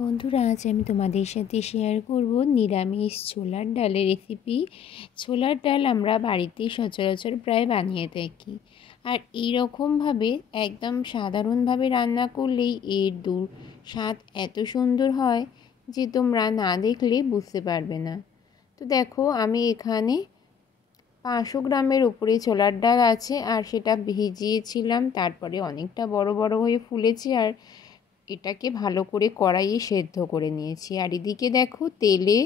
বন্ধুরা, আজ আমি তোমাদের সাথে শেয়ার করব নিরামিষ ছোলার ডালের রেসিপি। ছোলার ডাল আমরা বাড়িতে সচরাচর প্রায় বানিয়ে থাকি, আর এইরকমভাবে একদম সাধারণভাবে রান্না করলেই এর স্বাদ এত সুন্দর হয় যে তোমরা না দেখলে বুঝতে পারবে না। তো দেখো, আমি এখানে 500 গ্রামের উপরে ছোলার ডাল আছে, আর সেটা ভিজিয়েছিলাম, তারপরে অনেকটা বড় বড় হয়ে ফুলেছে। আর এটাকে ভালো করে কড়াইয়ে সেদ্ধ করে নিয়েছি। আর এদিকে দেখো, তেলে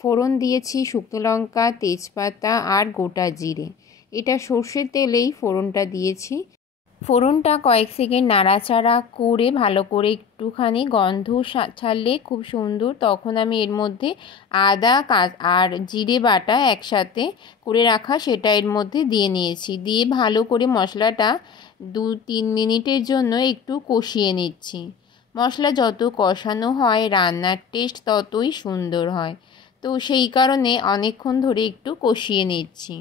ফোড়ন দিয়েছি শুকনো লঙ্কা, তেজপাতা আর গোটা জিরে। এটা সর্ষের তেলেই ফোড়নটা দিয়েছি। ফোড়নটা কয়েক সেকেন্ড নাড়াচাড়া করে ভালো করে একটুখানি গন্ধ ছাড়লে খুব সুন্দর, তখন আমি এর মধ্যে আদা আর জিরে বাটা একসাথে করে রাখা সেটা এর মধ্যে দিয়ে নিয়েছি। দিয়ে ভালো করে মশলাটা 2-3 মিনিটের জন্য একটু কষিয়ে নিচ্ছি। মশলা যত কষানো হয় রান্নার টেস্ট ততই সুন্দর হয়, তো সেই কারণে অনেকক্ষণ ধরে একটু কষিয়ে নিচ্ছি।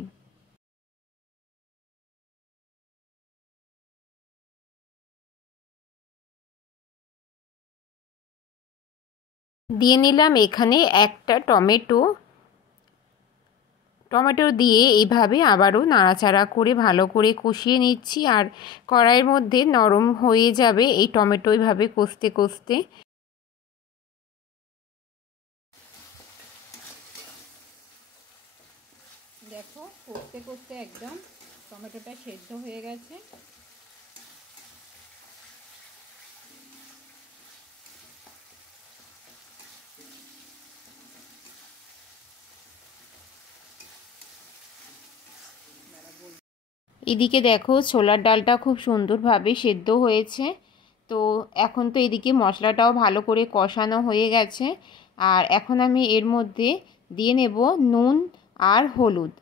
দিয়ে নিলাম এখানে একটা টমেটো দিয়ে এইভাবে আবারও নাড়াচাড়া করে ভালো করে কষিয়ে নিচ্ছি। আর কড়াইয়ের মধ্যে নরম হয়ে যাবে এই টমেটো এইভাবে কষতে কষতে। দেখো, কষতে কষতে একদম টমেটোটা সেদ্ধ হয়ে গেছে। এদিকে দেখো, ছোলার ডালটা খুব সুন্দরভাবে সেদ্ধ হয়েছে। তো এখন তো এদিকে মশলাটাও ভালো করে কষানো হয়ে গেছে। আর এখন আমি এর মধ্যে দিয়ে নেব নুন আর হলুদ।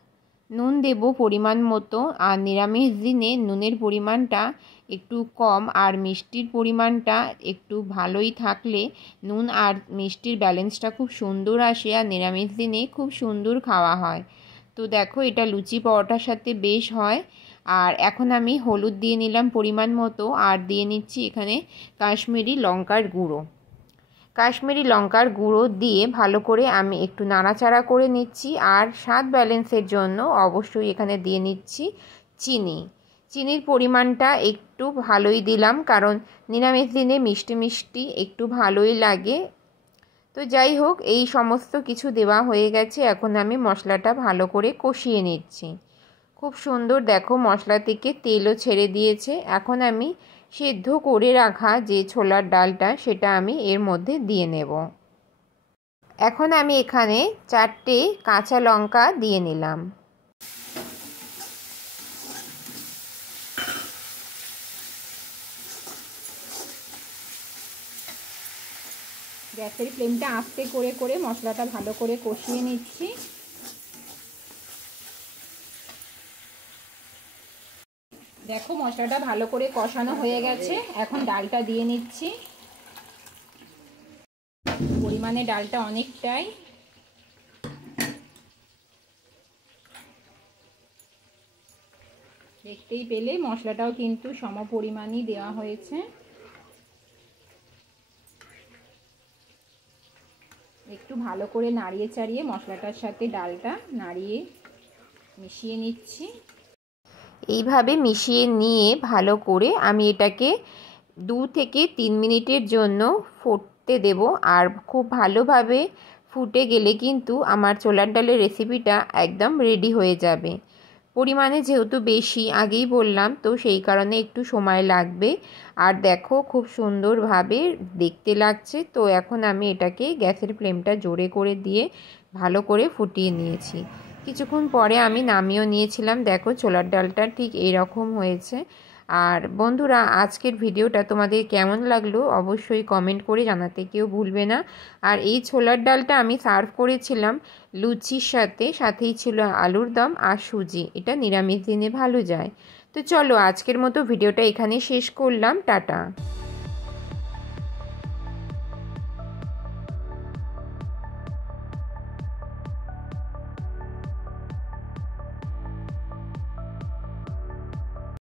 নুন দেব পরিমাণ মতো, আর নিরামিষ দিনে নুনের পরিমাণটা একটু কম আর মিষ্টির পরিমাণটা একটু ভালোই থাকলে নুন আর মিষ্টির ব্যালেন্সটা খুব সুন্দর আসে, আর নিরামিষ দিনে খুব সুন্দর খাওয়া হয়। তো দেখো, এটা লুচি পরোটার সাথে বেশ হয়। আর এখন আমি হলুদ দিয়ে নিলাম পরিমাণ মতো, আর দিয়ে নিচ্ছি এখানে কাশ্মীরি লঙ্কার গুঁড়ো দিয়ে ভালো করে আমি একটু নাড়াচাড়া করে নিচ্ছি। আর স্বাদ ব্যালেন্সের জন্য অবশ্যই এখানে দিয়ে নিচ্ছি চিনির পরিমাণটা একটু ভালোই দিলাম, কারণ নিরামিষ দিনে মিষ্টি মিষ্টি একটু ভালোই লাগে। তো যাই হোক, এই সমস্ত কিছু দেওয়া হয়ে গেছে। এখন আমি মশলাটা ভালো করে কষিয়ে নিচ্ছি। খুব সুন্দর, দেখো মশলা থেকে তেলও ছেড়ে দিয়েছে। এখন আমি সেদ্ধ করে রাখা যে ছোলার ডালটা সেটা আমি এর মধ্যে দিয়ে নেব। এখন আমি এখানে 4টে কাঁচা লঙ্কা দিয়ে নিলাম। গ্যাসের ফ্লেমটা আস্তে করে করে মশলাটা ভালো করে কষিয়ে নিচ্ছি। দেখো, মশলাটা ভালো করে কষানো হয়ে গেছে। এখন ডালটা দিয়ে নিচ্ছি। পরিমাণে ডালটা অনেকটাই। দেখতেই পেলে মশলাটাও কিন্তু সম পরিমাণই দেওয়া হয়েছে। একটু ভালো করে নাড়িয়ে চাড়িয়ে মশলাটার সাথে ডালটা নাড়িয়ে মিশিয়ে নিচ্ছি। এইভাবে মিশিয়ে নিয়ে ভালো করে আমি এটাকে 2 থেকে 3 মিনিটের জন্য ফুটতে দেব। আর খুব ভালোভাবে ফুটে গেলে কিন্তু আমার ছোলার ডালের রেসিপিটা একদম রেডি হয়ে যাবে। পরিমাণে যেহেতু বেশি আগেই বললাম, তো সেই কারণে একটু সময় লাগবে। আর দেখো, খুব সুন্দরভাবে দেখতে লাগছে। তো এখন আমি এটাকে গ্যাসের ফ্লেমটা জোরে করে দিয়ে ভালো করে ফুটিয়ে নিয়েছি। কিছুক্ষণ পরে আমি নামিয়েও নিয়েছিলাম। দেখো, ছোলার ডালটা ঠিক এইরকম হয়েছে। আর বন্ধুরা, আজকের ভিডিওটা তোমাদের কেমন লাগলো অবশ্যই কমেন্ট করে জানাতে কেউ ভুলবে না। আর এই ছোলার ডালটা আমি সার্ভ করেছিলাম লুচির সাথেই ছিল আলুর দম আর সুজি। এটা নিরামিষ দিনে ভালো যায়। তো চলো, আজকের মতো ভিডিওটা এখানে শেষ করলাম। টাটা।